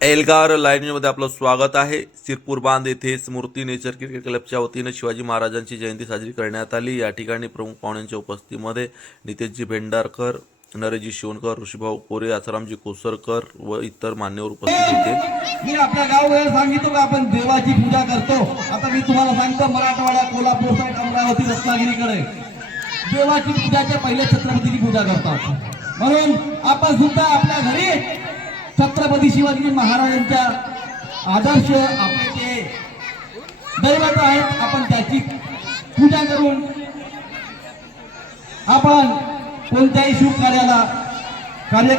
Elgar live न्यूजमध्ये आपलं स्वागत आहे। सिरपूर बांध येथे स्मृती नेचर क्रिकेट क्लबच्या वतीने शिवाजी महाराजांची जयंती साजरी करण्यात आली। या ठिकाणी प्रमुख पाहुण्यांच्या उपस्थितीमध्ये नितेशजी भेंडारकर, नरेशजी शिवणकर, ऋषीभाऊ कोरे, आसारामजी कोसरकर व इतर मान्यवर उपस्थित होते। मी आपल्या गावावर सांगितलं का आपण देवाची पूजा करतो। आता मी तुम्हाला सांगतो, मराठवाडा, कोल्हापूर साईड, अमरावती, रत्नागिरीकडे देवाची पूजाच्या पहिले छत्रपतीची पूजा करतात। म्हणून आपण सुद्धा आपल्या घरी छत्रपती शिवाजी महाराजांच्या आदर्श आपले जे दैवत आहेत, आपण त्याची पूजा करून आपण कोणत्याही शुभ कार्य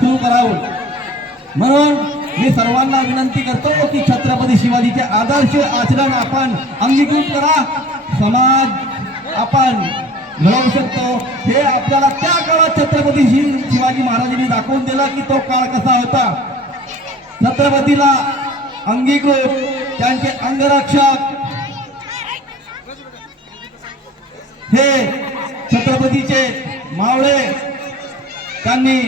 सुरू करावं। म्हणून मी सर्वांना विनंती करतो की छत्रपती शिवाजीचे आदर्श आचरण आपण अंगीकृत करा। समाज आपण घडवू शकतो। हे आपल्याला त्या काळात छत्रपती शिवाजी महाराजांनी दाखवून दिला की तो काळ कसा होता। छत्रपतीला अंगीकृत, त्यांचे अंगरक्षक हे छत्रपतीचे मावळे, त्यांनी